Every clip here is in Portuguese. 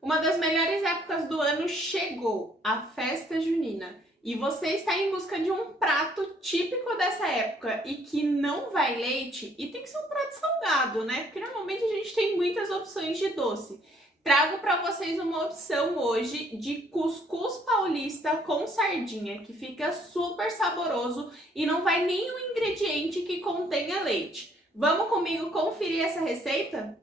Uma das melhores épocas do ano chegou, a festa junina. E você está em busca de um prato típico dessa época e que não vai leite, e tem que ser um prato salgado, né? Porque normalmente a gente tem muitas opções de doce. Trago para vocês uma opção hoje de cuscuz paulista com sardinha, que fica super saboroso e não vai nenhum ingrediente que contenha leite. Vamos comigo conferir essa receita?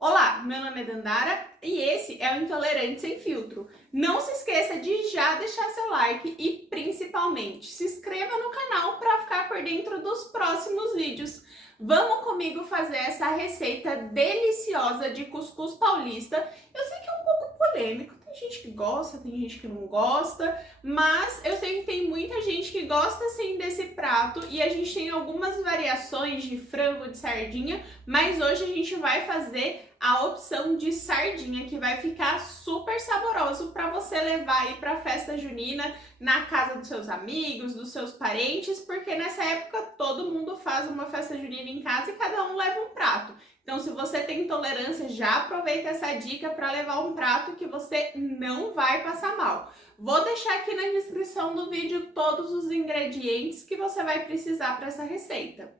Olá, meu nome é Dandara e esse é o Intolerante Sem Filtro. Não se esqueça de já deixar seu like e principalmente se inscreva no canal para ficar por dentro dos próximos vídeos. Vamos comigo fazer essa receita deliciosa de cuscuz paulista. Eu sei que é um pouco polêmico, tem gente que gosta, tem gente que não gosta, mas eu sei que tem muita gente que gosta sim desse prato e a gente tem algumas variações de frango, de sardinha, mas hoje a gente vai fazer a opção de sardinha, que vai ficar super saboroso para você levar aí para a festa junina na casa dos seus amigos, dos seus parentes, porque nessa época todo mundo faz uma festa junina em casa e cada um leva um prato. Então, se você tem intolerância, já aproveita essa dica para levar um prato que você não vai passar mal. Vou deixar aqui na descrição do vídeo todos os ingredientes que você vai precisar para essa receita.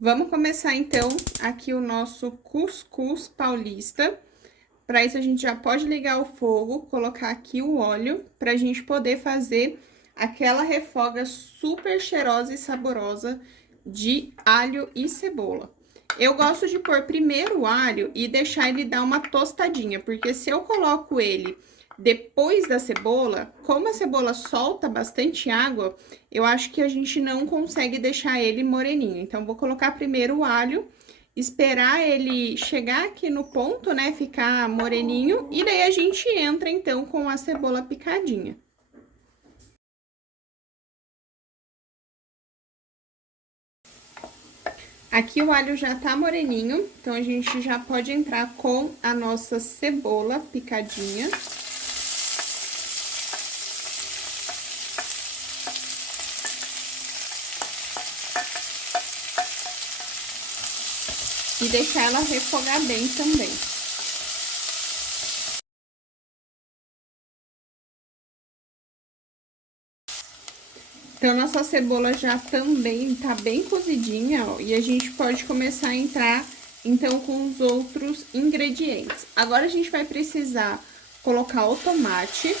Vamos começar então aqui o nosso cuscuz paulista. Para isso a gente já pode ligar o fogo, colocar aqui o óleo para a gente poder fazer aquela refoga super cheirosa e saborosa de alho e cebola. Eu gosto de pôr primeiro o alho e deixar ele dar uma tostadinha, porque se eu coloco ele depois da cebola, como a cebola solta bastante água, eu acho que a gente não consegue deixar ele moreninho. Então, vou colocar primeiro o alho, esperar ele chegar aqui no ponto, né, ficar moreninho, e daí a gente entra, então, com a cebola picadinha. Aqui o alho já tá moreninho, então a gente já pode entrar com a nossa cebola picadinha. E deixar ela refogar bem também. Então, nossa cebola já também tá bem cozidinha, ó, e a gente pode começar a entrar, então, com os outros ingredientes. Agora, a gente vai precisar colocar o tomate.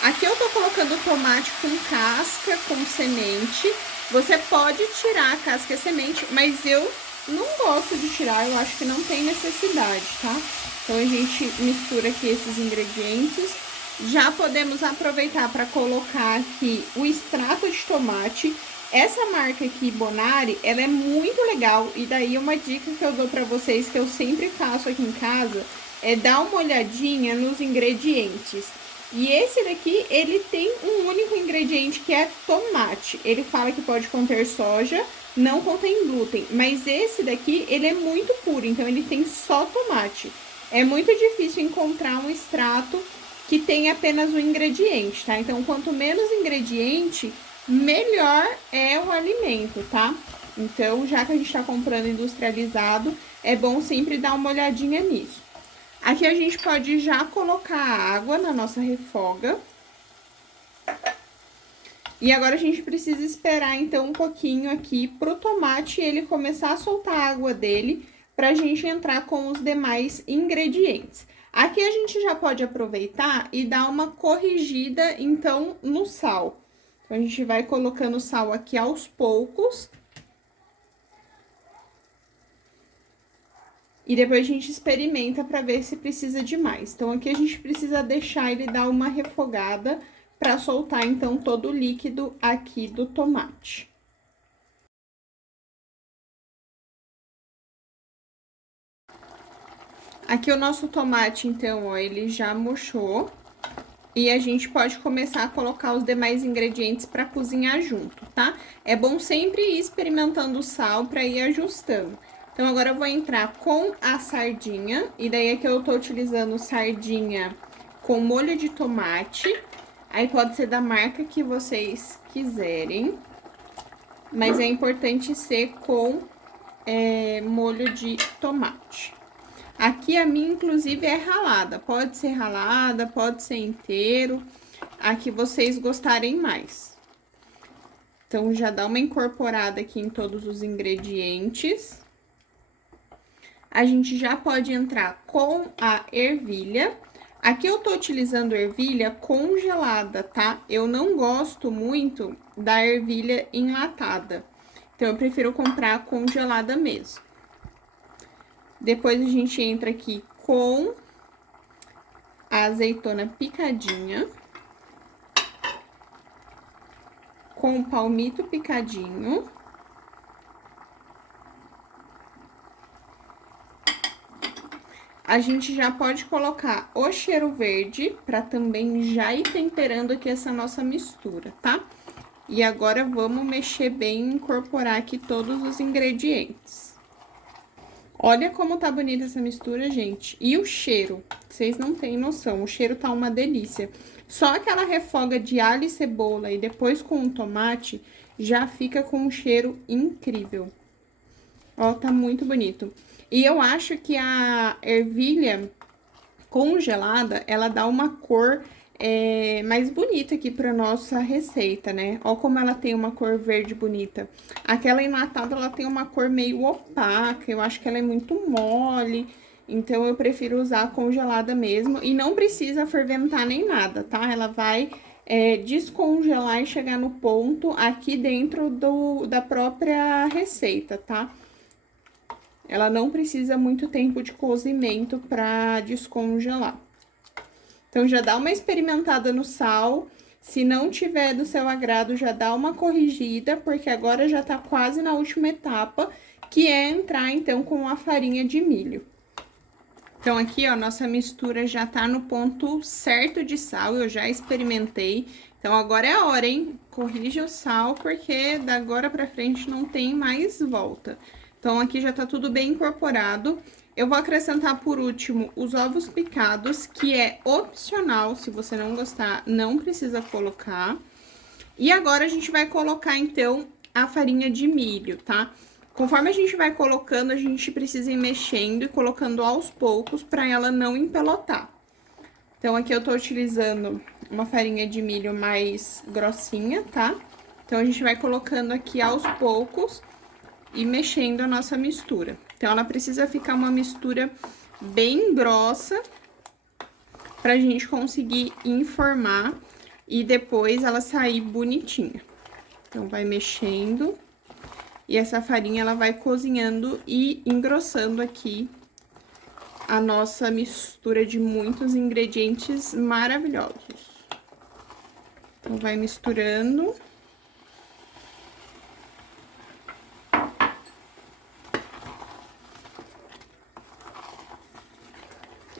Aqui eu tô colocando o tomate com casca, com semente. Você pode tirar a casca e a semente, mas eu não gosto de tirar, eu acho que não tem necessidade, tá? Então, a gente mistura aqui esses ingredientes. Já podemos aproveitar para colocar aqui o extrato de tomate. Essa marca aqui, Bonari, ela é muito legal. E daí, uma dica que eu dou para vocês, que eu sempre faço aqui em casa, é dar uma olhadinha nos ingredientes. E esse daqui, ele tem um único ingrediente, que é tomate. Ele fala que pode conter soja, não contém glúten, mas esse daqui, ele é muito puro, então ele tem só tomate. É muito difícil encontrar um extrato que tem apenas um ingrediente, tá? Então, quanto menos ingrediente, melhor é o alimento, tá? Então, já que a gente tá comprando industrializado, é bom sempre dar uma olhadinha nisso. Aqui a gente pode já colocar a água na nossa refoga. E agora a gente precisa esperar, então, um pouquinho aqui pro tomate ele começar a soltar a água dele, pra gente entrar com os demais ingredientes. Aqui a gente já pode aproveitar e dar uma corrigida, então, no sal. Então, a gente vai colocando o sal aqui aos poucos. E depois a gente experimenta para ver se precisa de mais. Então, aqui a gente precisa deixar ele dar uma refogada para soltar, então, todo o líquido aqui do tomate. Aqui o nosso tomate, então, ó, ele já murchou. E a gente pode começar a colocar os demais ingredientes para cozinhar junto, tá? É bom sempre ir experimentando o sal para ir ajustando. Então, agora eu vou entrar com a sardinha. E daí aqui eu tô utilizando sardinha com molho de tomate. Aí pode ser da marca que vocês quiserem. mas é importante ser com molho de tomate. Aqui a minha, inclusive, é ralada. Pode ser ralada, pode ser inteiro, a que vocês gostarem mais. Então, já dá uma incorporada aqui em todos os ingredientes. A gente já pode entrar com a ervilha. Aqui eu tô utilizando ervilha congelada, tá? Eu não gosto muito da ervilha enlatada. Então, eu prefiro comprar congelada mesmo. Depois, a gente entra aqui com a azeitona picadinha. Com o palmito picadinho. A gente já pode colocar o cheiro verde, para também já ir temperando aqui essa nossa mistura, tá? E agora, vamos mexer bem e incorporar aqui todos os ingredientes. Olha como tá bonita essa mistura, gente. E o cheiro, vocês não têm noção, o cheiro tá uma delícia. Só aquela refoga de alho e cebola e depois com o tomate, já fica com um cheiro incrível. Ó, tá muito bonito. E eu acho que a ervilha congelada, ela dá uma cor mais bonita aqui pra nossa receita, né? Ó como ela tem uma cor verde bonita. Aquela enlatada, ela tem uma cor meio opaca, eu acho que ela é muito mole, então eu prefiro usar a congelada mesmo. E não precisa ferventar nem nada, tá? Ela vai descongelar e chegar no ponto aqui dentro da própria receita, tá? Ela não precisa muito tempo de cozimento para descongelar. Então, já dá uma experimentada no sal. Se não tiver do seu agrado, já dá uma corrigida, porque agora já tá quase na última etapa, que é entrar, então, com a farinha de milho. Então, aqui, ó, nossa mistura já tá no ponto certo de sal, eu já experimentei. Então, agora é a hora, hein? Corrija o sal, porque da agora pra frente não tem mais volta. Então, aqui já tá tudo bem incorporado. Eu vou acrescentar por último os ovos picados, que é opcional, se você não gostar, não precisa colocar. E agora a gente vai colocar, então, a farinha de milho, tá? Conforme a gente vai colocando, a gente precisa ir mexendo e colocando aos poucos para ela não empelotar. Então, aqui eu tô utilizando uma farinha de milho mais grossinha, tá? Então, a gente vai colocando aqui aos poucos e mexendo a nossa mistura. Então, ela precisa ficar uma mistura bem grossa pra gente conseguir informar e depois ela sair bonitinha. Então, vai mexendo e essa farinha, ela vai cozinhando e engrossando aqui a nossa mistura de muitos ingredientes maravilhosos. Então, vai misturando.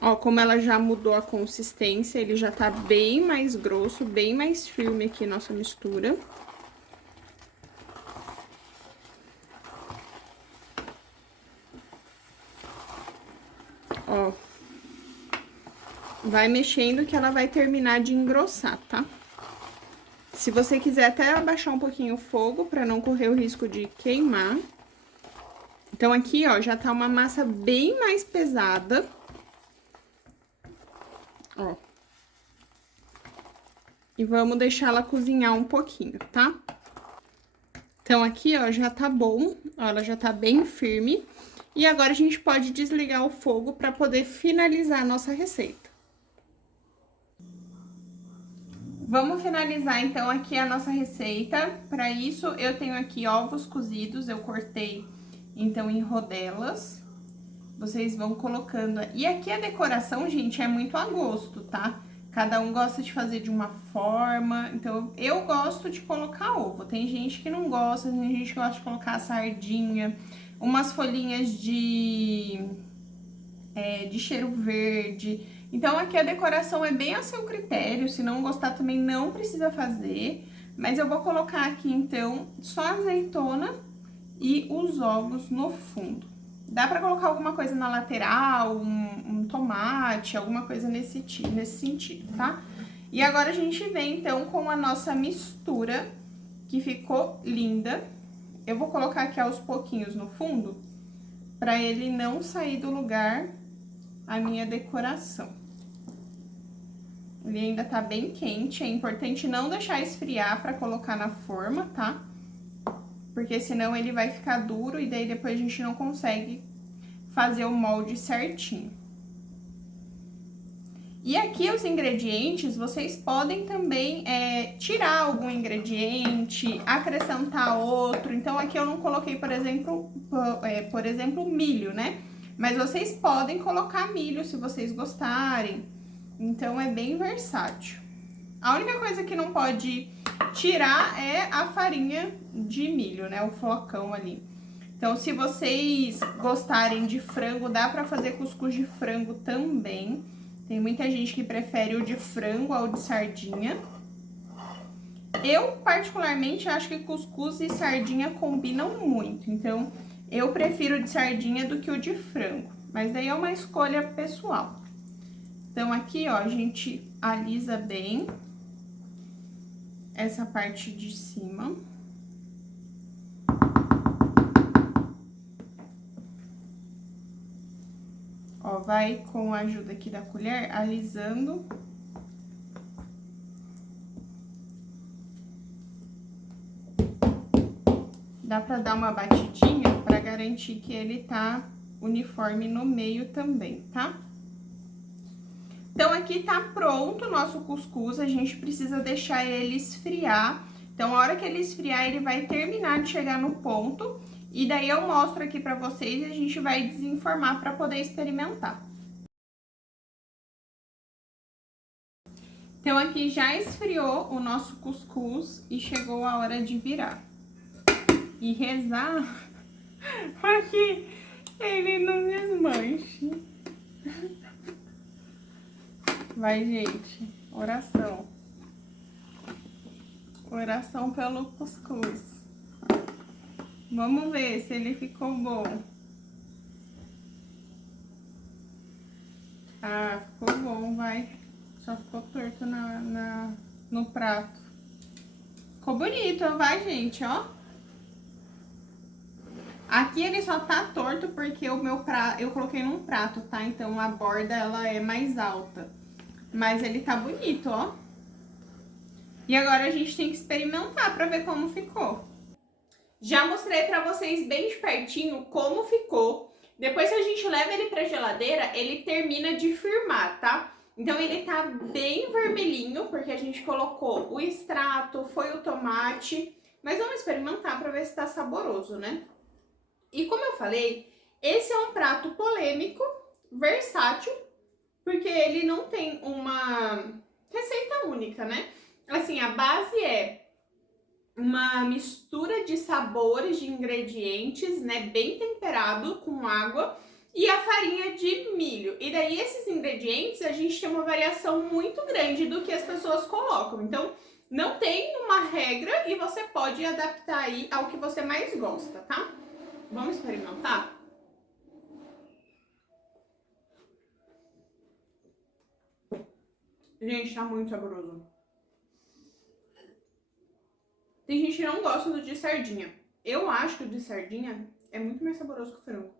Ó, como ela já mudou a consistência, ele já tá bem mais grosso, bem mais firme aqui nossa mistura. Ó, vai mexendo que ela vai terminar de engrossar, tá? Se você quiser até abaixar um pouquinho o fogo pra não correr o risco de queimar. Então, aqui, ó, já tá uma massa bem mais pesada. Ó. E vamos deixar ela cozinhar um pouquinho, tá? Então, aqui, ó, já tá bom, ó, ela já tá bem firme. E agora, a gente pode desligar o fogo pra poder finalizar a nossa receita. Vamos finalizar, então, aqui a nossa receita. Pra isso, eu tenho aqui ovos cozidos, eu cortei, então, em rodelas. Vocês vão colocando. E aqui a decoração, gente, é muito a gosto, tá? Cada um gosta de fazer de uma forma. Então, eu gosto de colocar ovo. Tem gente que não gosta, tem gente que gosta de colocar sardinha, umas folhinhas de cheiro verde. Então, aqui a decoração é bem a seu critério. Se não gostar também não precisa fazer. Mas eu vou colocar aqui, então, só a azeitona e os ovos no fundo. Dá pra colocar alguma coisa na lateral, um tomate, alguma coisa nesse sentido, tá? E agora a gente vem, então, com a nossa mistura, que ficou linda. Eu vou colocar aqui aos pouquinhos no fundo, para ele não sair do lugar a minha decoração. Ele ainda tá bem quente, é importante não deixar esfriar para colocar na forma, tá? Porque senão ele vai ficar duro e daí depois a gente não consegue fazer o molde certinho. E aqui os ingredientes, vocês podem também tirar algum ingrediente, acrescentar outro. Então, aqui eu não coloquei, por exemplo, milho, né? Mas vocês podem colocar milho se vocês gostarem. Então, é bem versátil. A única coisa que não pode tirar é a farinha de milho, né? O flocão ali. Então, se vocês gostarem de frango, dá pra fazer cuscuz de frango também. Tem muita gente que prefere o de frango ao de sardinha. Eu, particularmente, acho que cuscuz e sardinha combinam muito. Então, eu prefiro o de sardinha do que o de frango. Mas daí é uma escolha pessoal. Então, aqui, ó, a gente alisa bem essa parte de cima. Ó, vai com a ajuda aqui da colher, alisando. Dá pra dar uma batidinha pra garantir que ele tá uniforme no meio também, tá? Então, aqui tá pronto o nosso cuscuz, a gente precisa deixar ele esfriar. Então, a hora que ele esfriar, ele vai terminar de chegar no ponto. E daí eu mostro aqui pra vocês e a gente vai desenformar pra poder experimentar. Então, aqui já esfriou o nosso cuscuz e chegou a hora de virar. E rezar para que ele não desmanche. Vai, gente. Oração. Oração pelo cuscuz. Vamos ver se ele ficou bom. Ah, ficou bom, vai. Só ficou torto no prato. Ficou bonito, vai, gente, ó. Aqui ele só tá torto porque o meu prato, eu coloquei num prato, tá? Então a borda, ela é mais alta. Mas ele tá bonito, ó. E agora a gente tem que experimentar pra ver como ficou. Já mostrei pra vocês bem de pertinho como ficou. Depois que a gente leva ele pra geladeira, ele termina de firmar, tá? Então ele tá bem vermelhinho, porque a gente colocou o extrato, foi o tomate. Mas vamos experimentar pra ver se tá saboroso, né? E como eu falei, esse é um prato polêmico, versátil, porque ele não tem uma receita única, né? Assim, a base é uma mistura de sabores, de ingredientes, né? Bem temperado com água e a farinha de milho. E daí esses ingredientes a gente tem uma variação muito grande do que as pessoas colocam. Então, não tem uma regra e você pode adaptar aí ao que você mais gosta, tá? Vamos experimentar? Gente, tá muito saboroso. Tem gente que não gosta do de sardinha. Eu acho que o de sardinha é muito mais saboroso que o frango.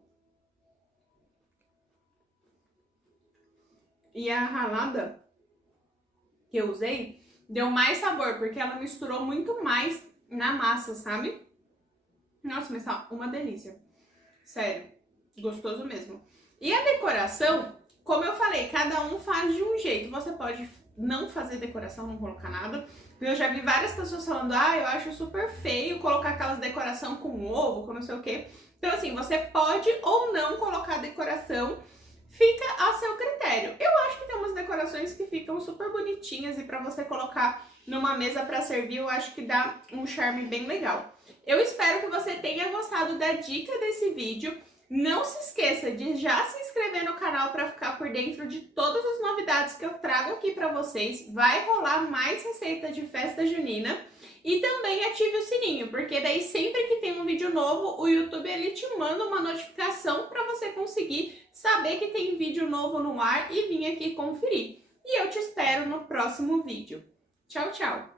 E a ralada que eu usei deu mais sabor, porque ela misturou muito mais na massa, sabe? Nossa, mas tá uma delícia. Sério, gostoso mesmo. E a decoração, como eu falei, cada um faz de um jeito. Você pode não fazer decoração, não colocar nada. Eu já vi várias pessoas falando, ah, eu acho super feio colocar aquelas decoração com ovo, com não sei o quê. Então, assim, você pode ou não colocar decoração, fica a seu critério. Eu acho que tem umas decorações que ficam super bonitinhas e pra você colocar numa mesa pra servir, eu acho que dá um charme bem legal. Eu espero que você tenha gostado da dica desse vídeo. Não se esqueça de já se inscrever no canal para ficar por dentro de todas as novidades que eu trago aqui para vocês. Vai rolar mais receita de festa junina. E também ative o sininho, porque daí sempre que tem um vídeo novo, o YouTube ele te manda uma notificação para você conseguir saber que tem vídeo novo no ar e vir aqui conferir. E eu te espero no próximo vídeo. Tchau, tchau!